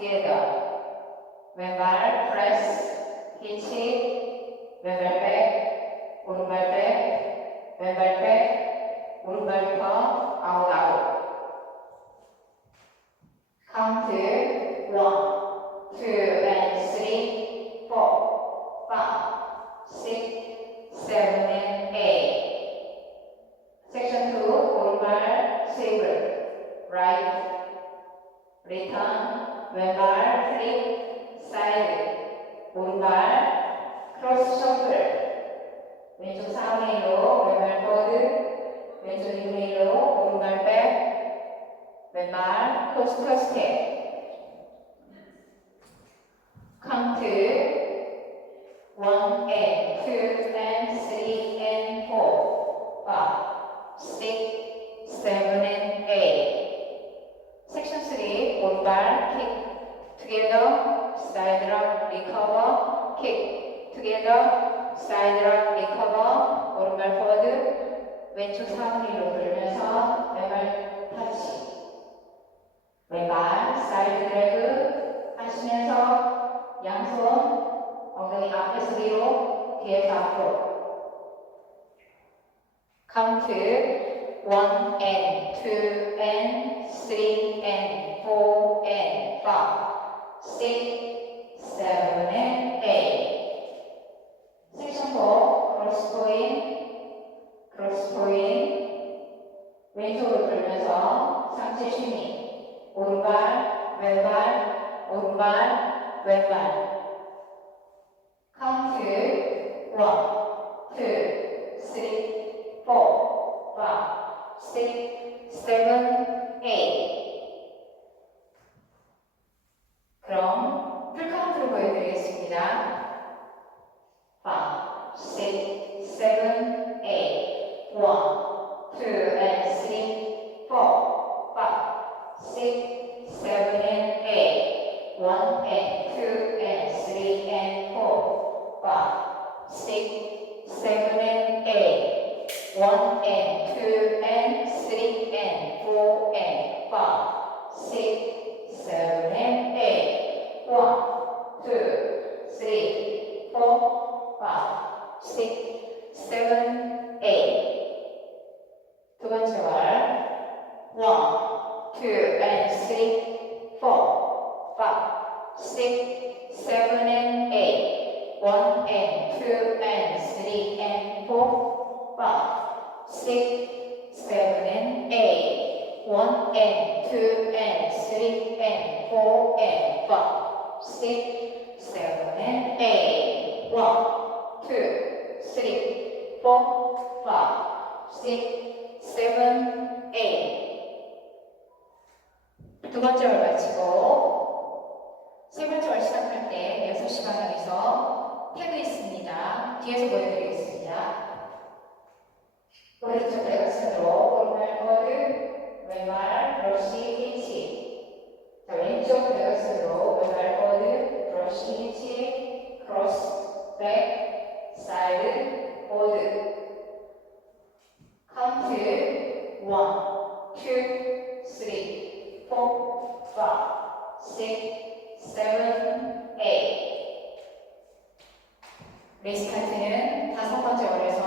together. 왼발 press, hitch, 왼발 백, 오른발 백, 왼발 백, 오른발부터 out, out. Count 1, 2, and 3, 4, 5, 6, 7, and 8. Section 2, 오른발 swivel, right, return, 왼발 flip, side, 오른발 cross shuffle, 왼쪽 4분의 1로 왼발 forward, 왼쪽 2분의 1로 오른발 back, 왼발 코스터 스텝. Count 1 and 2 and 3 and 4, 5, 6, 7 and 8. Section 3, 오른발 kick, together, side drop, recover, kick, together, side drop, recover, 오른발 forward, 왼쪽 4분의 1로 돌면서 왼발 터치. 왼발 사이드 드래그 하시면서 양손 엉덩이 앞에서 위로 뒤에서 앞으로. 카운트 1 and 2 and 3 and 4 and 5, 6, 7 and 8. 섹션 4 크로스 포인, 크로스 포인, 왼쪽으로 돌면서 상체 쉬미. 오른발, 왼발, 오른발, 왼발. 카운트 1, 2, 3, 4, 5, 6, 7, 8. 그럼 풀카운트로 보여드리겠습니다. 5, 6, 7, 8. 1, 2, and 3, 4, 5, 6, 7, and 8. 1 and 2 and 3 and 4, 5, 6, 7, and 8. 1 and 2 and 3 and 4 and 5, 6, 7, and 8. 1, 2, 3, 4, 5, 6, 7, 8. 두 번째 발 1, 2 and 3, 4, 5, 6, 7 and 8. 1 and 2 and 3 and 4, 5, 6, 7 and 8. 1 and 2 and 3 and 4 and 5, 6, 7 and 8. 1, 2, 3, 4, 5, 6, 7, 8. 두 번째 발 마치고 세 번째 발 시작할 때 6시 방향에서 태그 있습니다. 뒤에서 보여드리겠습니다. 오른쪽 대각선으로 오른발 포워드, 왼발 브러쉬 히치. 자, 왼쪽 대각선으로 왼발 포워드, 브러쉬 히치, 크로스, 백, 사이드, 포워드. 카운트 1, 2, 3, 4, 5, 6, 7, 8. 리스타트는 5번째 월에서